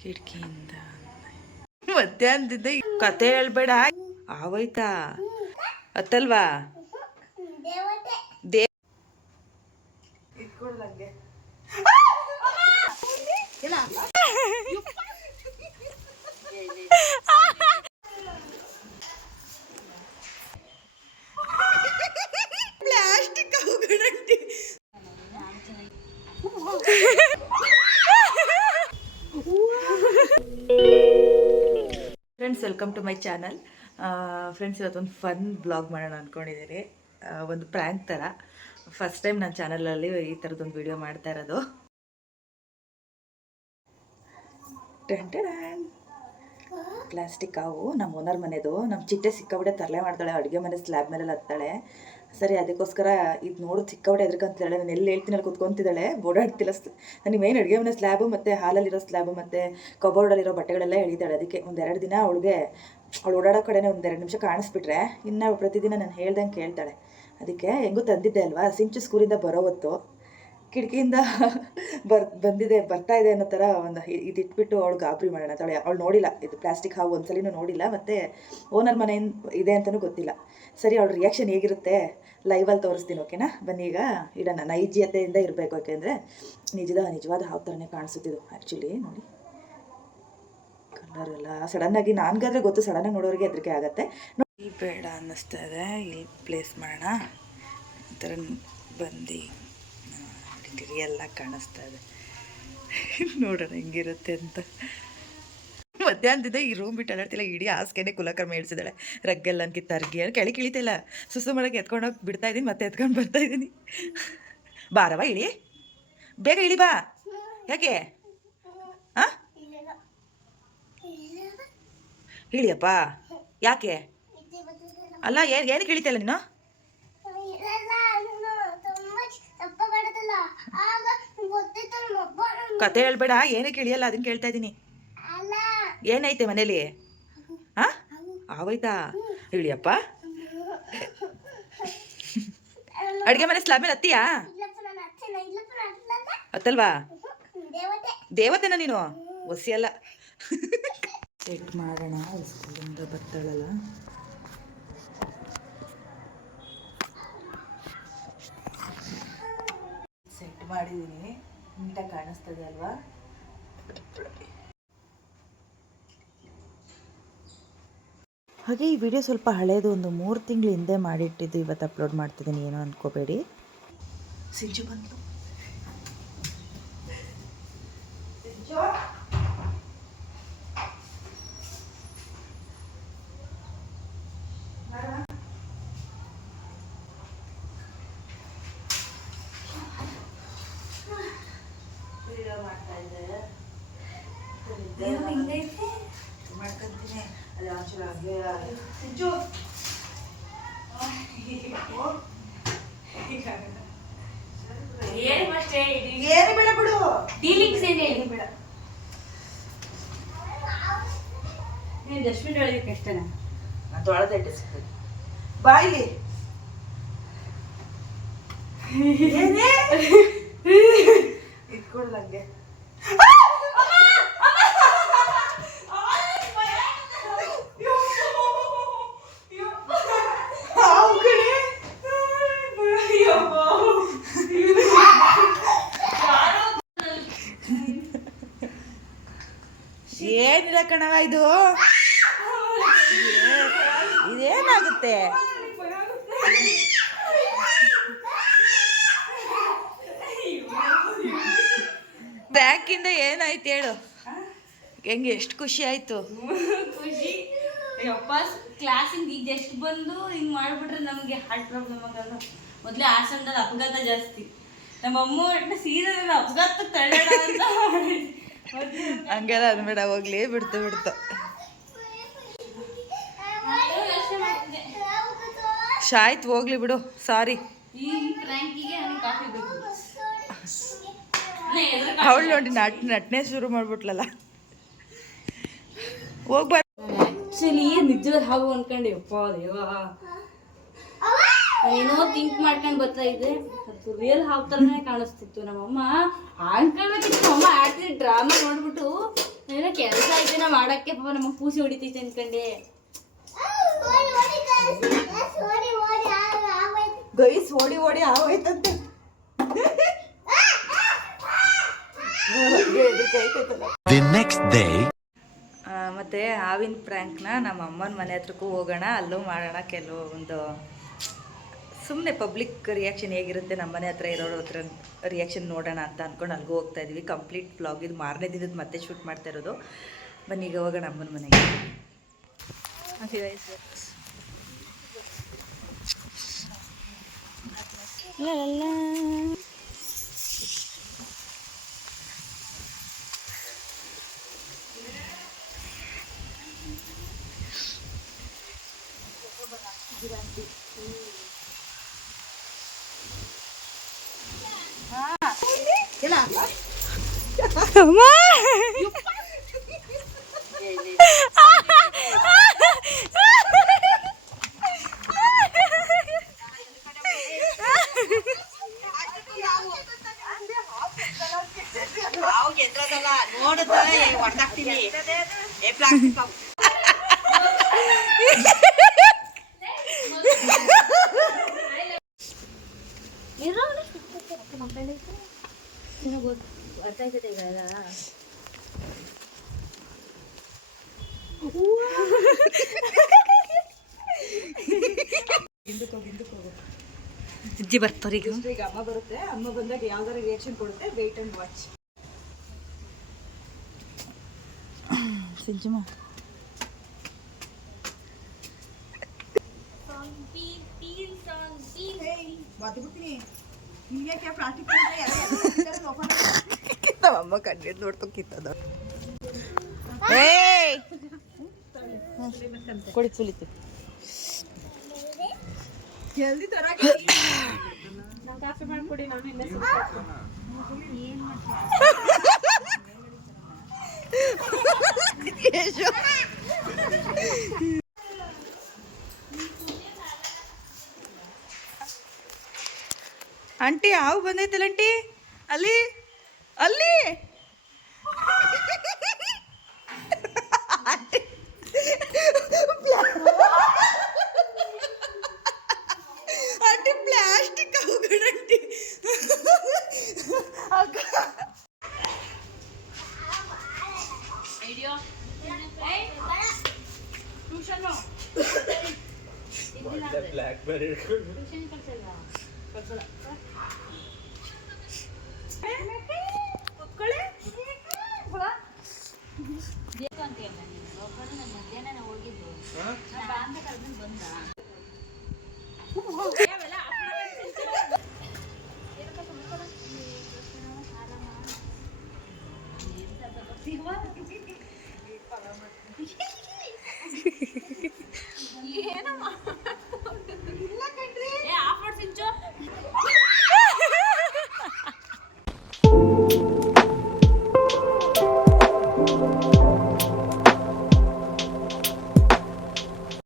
ಕಿಟಕಿಯಿಂದ ಮಧ್ಯಾಹ್ನದಿಂದ ಕತೆ ಹೇಳ್ಬೇಡ. ಆಗೋಯ್ತಾ ಅತ್ತಲ್ವಾ ದೇ ಇಟ್ಕೊಡ್ಲಂಗೆ ಪ್ಲಾಸ್ಟಿಕ್ ಅವುಗಳಂಟಿ. Friends, welcome to my channel. Friends, ಇವತ್ತೊಂದು ಫನ್ ಬ್ಲಾಗ್ ಮಾಡೋಣ ಅಂದ್ಕೊಂಡಿದ್ದೀನಿ. ಒಂದು ಪ್ರ್ಯಾಂಕ್ ಥರ. ಫಸ್ಟ್ ಟೈಮ್ ನನ್ನ ಚಾನಲಲ್ಲಿ ಈ ಥರದೊಂದು ವಿಡಿಯೋ ಮಾಡ್ತಾ ಇರೋದು. ಪ್ಲಾಸ್ಟಿಕ್ ಹಾವು ನಮ್ಮ ಓನರ್ ಮನೆದು. ನಮ್ಮ ಚಿಟ್ಟೆ ಸಿಕ್ಕಾಬಿಟ್ಟೆ ತರಲೆ ಮಾಡ್ತಾಳೆ, ಅಡುಗೆ ಮನೆ ಸ್ಲ್ಯಾಬ್ ಮೇಲೆಲ್ಲ ಹತ್ತಾಳೆ. ಸರಿ, ಅದಕ್ಕೋಸ್ಕರ ಇದು ನೋಡು ಸಿಕ್ಕಾಬಿಟ್ಟೆ ಎದ್ರಕಂತಿದ್ದಾಳೆ. ನಾನು ಎಲ್ಲಿ ಹೇಳ್ತೀನಿ ಅಲ್ಲಿ ಕೂತ್ಕೊತಿದ್ದಾಳೆ, ಓಡಾಡ್ತಿಲ್ಲ. ನನಗೆ ಮೇನ್ ಅಡುಗೆ ಮನೆ ಸ್ಲ್ಯಾಬು ಮತ್ತು ಹಾಲಲ್ಲಿರೋ ಸ್ಲ್ಯಾಬು ಮತ್ತು ಕಬೋರ್ಡಲ್ಲಿರೋ ಬಟ್ಟೆಗಳೆಲ್ಲ ಎಳಿತಾಳೆ. ಅದಕ್ಕೆ ಒಂದೆರಡು ದಿನ ಅವಳಿಗೆ ಅವಳು ಓಡಾಡೋ ಕಡೆನೇ ಒಂದೆರಡು ನಿಮಿಷ ಕಾಣಿಸ್ಬಿಟ್ರೆ ಇನ್ನು ಪ್ರತಿದಿನ ನಾನು ಹೇಳ್ದಂಗೆ ಕೇಳ್ತಾಳೆ. ಅದಕ್ಕೆ ಹೆಂಗೂ ತಂದಿದ್ದೆ ಅಲ್ವಾ, ಸಿಂಚು ಸ್ಕೂಲಿಂದ ಬರೋ ಹೊತ್ತು ಕಿಟಕಿಯಿಂದ ಬರ್ತಾ ಇದೆ ಅನ್ನೋ ಥರ ಒಂದು ಇದಿಟ್ಬಿಟ್ಟು ಅವಳು ಗಾಬರಿ ಮಾಡೋಣ ಅಂತಾಳೆ. ಅವಳು ನೋಡಿಲ್ಲ, ಇದು ಪ್ಲಾಸ್ಟಿಕ್ ಹಾವು ಒಂದ್ಸಲಿನೂ ನೋಡಿಲ್ಲ, ಮತ್ತು ಓನರ್ ಮನೆ ಇದೆ ಅಂತಲೂ ಗೊತ್ತಿಲ್ಲ. ಸರಿ, ಅವಳ ರಿಯಾಕ್ಷನ್ ಹೇಗಿರುತ್ತೆ ಲೈವಲ್ಲಿ ತೋರಿಸ್ತೀನಿ. ಓಕೆನಾ? ಬನ್ನಿ ಈಗ ಇಡೋಣ. ನೈಜತೆಯಿಂದ ಇರಬೇಕು, ಯಾಕೆಂದರೆ ನಿಜವಾದ ಹಾವು ಥರನೇ ಕಾಣಿಸುತ್ತಿದ್ದು. ಆ್ಯಕ್ಚುಲಿ ನೋಡಿ ಕಲರ್ ಎಲ್ಲ ಸಡನ್ನಾಗಿ ನನಗಾದರೆ ಗೊತ್ತು, ಸಡನ್ನಾಗಿ ನೋಡೋರಿಗೆ ಹೆದರಿಕೆ ಆಗುತ್ತೆ. ಇಲ್ಲಿ ಬೇಡ ಅನ್ನಿಸ್ತಾ ಇದೆ, ಇಲ್ಲಿ ಪ್ಲೇಸ್ ಮಾಡೋಣ. ಒಂಥರ ಬಂದು ಎಲ್ಲ ಕಾಣಿಸ್ತಾ ಇದೆ. ನೋಡೋಣ ಹೆಂಗಿರುತ್ತೆ ಅಂತ. ಮಧ್ಯಾಹ್ನದಿಂದ ಈ ರೂಮ್ ಬಿಟ್ಟು ಅಲ್ಲಾಡ್ತಿಲ್ಲ, ಇಡೀ ಹಾಸಿಗೆನೇ ಕುಲಕರ್ಮ ಇಳಿಸಿದ್ದಾಳೆ. ರಗ್ಗೆಲ್ಲ ಅನ್ಕಿತ್ತು, ಅರ್ಗಿ ಕೆಳಗೆ ಇಳಿತಿಲ್ಲ. ಸುಸು ಮಾಡೋಕ್ಕೆ ಎತ್ಕೊಂಡೋಗಿ ಬಿಡ್ತಾ ಇದ್ದೀನಿ, ಮತ್ತೆ ಎತ್ಕೊಂಡು ಬರ್ತಾ ಇದ್ದೀನಿ. ಬಾರವಾ, ಇಳಿ, ಬೇಗ ಇಳಿ ಬಾ. ಯಾಕೆ ಹಾಂ ಇಳಿಯಪ್ಪ, ಯಾಕೆ ಅಲ್ಲ, ಏನಕ್ಕೆ ಇಳಿತಲ್ಲ ನೀನು? ಕತೆ ಹೇಳ್ಬೇಡ, ಏನಕ್ಕೆ ಇಳಿಯಲ್ಲ ಅದನ್ನು ಕೇಳ್ತಾ ಇದ್ದೀನಿ. ಏನೈತೆ ಮನೇಲಿ? ಹಾಂ ಆಗೋಯ್ತಾ? ಇಳಿಯಪ್ಪ. ಅಡುಗೆ ಮನೆ ಸ್ಲಾಬ್ ಮೇಲೆ ಹತ್ತೀಯಾ? ಹತ್ತಲ್ವಾ? ದೇವತೆನ ನೀನು? ಒಸಿಯಲ್ಲ. ಸೆಟ್ ಮಾಡೋಣ, ಸ್ಕೂಲಿಂದ ಬರ್ತಾಳಲ್ಲ. ಸೆಟ್ ಮಾಡಿದ್ದೀನಿ, ನೀಟಾಗಿ ಕಾಣಿಸ್ತದೆ ಅಲ್ವಾ? ಹಾಗೆ ಈ ವಿಡಿಯೋ ಸ್ವಲ್ಪ ಹಳೇದು, ಒಂದು 3 ತಿಂಗಳ ಹಿಂದೆ ಮಾಡಿಟ್ಟಿದ್ದು. ಇವತ್ತು ಅಪ್ಲೋಡ್ ಮಾಡ್ತಿದ್ದೀನಿ, ಏನೋ ಅಂದ್ಕೋಬೇಡಿ. ಸಿಂಚು ಬಂತು. ಮಾಡ್ಕೊಂತೀನಿ ಅದೇ ಒಂಚೂರು ಏನು ಬೇಡ ಬಿಡು, ಡೀಲಿಂಗ್ಸ್ ಏನು ಹೇಳಿ ಬೇಡ. ನೀನು ಡಸ್ಟ್ಬಿನ್ ಒಳಗೆ ಅಷ್ಟೇನಾ? ನಾನು ತೊಳೆದ ಇಟ್ಟೆ ಸಿಗ್ತದೆ. ಬಾಯಿಲಿ ಇಟ್ಕೊಡ್ಲಂಗೆ. ಏನಿಲ್ಲ ಕಣವ, ಇದೇನಾಗುತ್ತೆ? ಬ್ಯಾಂಕಿಂದ ಏನಾಯ್ತು ಹೇಳು? ಹೆಂಗೆ, ಎಷ್ಟು ಖುಷಿ ಆಯ್ತು? ಖುಷಿ ಅಪ್ಪ. ಕ್ಲಾಸಿಂದ ಈಗ ಜಸ್ಟ್ ಬಂದು ಹಿಂಗೆ ಮಾಡಿಬಿಟ್ರೆ ನಮಗೆ ಹಾರ್ಟ್ ಪ್ರಾಬ್ಲಮ್ ಆಗಲ್ಲ. ಮೊದಲೇ ಹಾಸನದಲ್ಲಿ ಅಪಘಾತ ಜಾಸ್ತಿ. ನಮ್ಮಮ್ಮ ಒಟ್ಟು ಸೀದಾ ಅಪಘಾತ ತಳ್ಳೋಣ ಅಂತ ಹಂಗೆಲ್ಲ ಅನ್ಬೇಡ, ಹೋಗ್ಲಿ, ಬಿಡ್ತು. ಶಾಯ್ತು, ಹೋಗ್ಲಿ ಬಿಡು, ಸಾರಿ. ಅವಳು ನೋಡಿ ನಟನೆ ಶುರು ಮಾಡ್ಬಿಟ್ಲಲ್ಲ. ಹೋಗ್ಬಾರ್ದು. ಆ್ಯಕ್ಚುಲಿ ನಿಜದ ಹಾವು ಅನ್ಕೊಂಡು ಅಪ್ಪ ದೇವಾ, ಏನೋ ಥಿಂಕ್ ಮಾಡ್ಕೊಂಡು ಬರ್ತಾ ಇದ್ದೆ, ಅದು ರಿಯಲ್ ಹಾವು ಥರನೇ ಕಾಣಿಸ್ತಿತ್ತು. ನಮ್ಮಮ್ಮ ಅನ್ಕೊಳ್ಬೇಕಿತ್ತು. ನಮ್ಮಮ್ಮ ಆಡ್ತಿದ್ದ ಡ್ರಾಮಾ ನೋಡ್ಬಿಟ್ಟು ಏನೋ ಕೆಲಸ ಐತೆನ ಮಾಡಕ್ಕೆ ಪಾಪ ನಮಗೆ ಪೂಸಿ ಹೊಡಿತೈತೆ ಅನ್ಕಂಡೆ. ಗೈಸ್ ಓಡಿ ಓಡಿ ಆಗೋಯ್ತಂತೆ. ಮತ್ತೆ ಹಾವಿನ ಪ್ರ್ಯಾಂಕ್ನ ನಮ್ಮ ಅಮ್ಮನ ಮನೆ ಹತ್ರಕ್ಕೂ ಹೋಗೋಣ, ಅಲ್ಲೂ ಮಾಡೋಣ. ಕೆಲವೊಂದು ಸುಮ್ಮನೆ ಪಬ್ಲಿಕ್ ರಿಯಾಕ್ಷನ್ ಹೇಗಿರುತ್ತೆ ನಮ್ಮ ಮನೆ ಹತ್ರ ಇರೋರ ಹತ್ರ ರಿಯಾಕ್ಷನ್ ನೋಡೋಣ ಅಂತ ಅಂದ್ಕೊಂಡು ಅಲ್ಲಿಗೂ ಹೋಗ್ತಾ ಇದ್ವಿ. ಕಂಪ್ಲೀಟ್ ವ್ಲಾಗ್ ಇದು ಮಾರನೇ ದಿನದ ಮತ್ತೆ ಶೂಟ್ ಮಾಡ್ತಾ ಇರೋದು. ಬನ್ನಿ ಈಗ ಹೋಗೋಣ ಅಮ್ಮನ ಮನೆಗೆ. ಅಜ್ಜಿ ಬರ್ತಾರೆ ಈಗ. ಅಮ್ಮ ಬರುತ್ತೆ, ಅಮ್ಮ ಬಂದಾಗ ಯಾವ್ದಾರ ರಿಯಾಕ್ಷನ್ ಕೊಡುತ್ತೆ. Wait and watch. ಸಿಂಚಮ್ಮ ನಮ್ಮಮ್ಮ ಕಣ್ಣಿಟ್ಟು ನೋಡ್ತು ಕಿತ್ತದ. ಕೊಡಿ ಸುಲಿತು ಜಲ್ದಿ ತರಕ್ಕೆ. ಕಾಫಿ ಮಾಡ್ಕೊಡಿ. ನಾನು ಇಲ್ಲ ಆಂಟಿ ಹಾವು ಬಂದೈತಲ್ಲ ಆಂಟಿ, ಅಲ್ಲಿ ಅಲ್ಲಿ ಆಂಟಿ ಪ್ಲಾಸ್ಟಿಕ್ ಹಾವುಗಳು ಆಂಟಿ.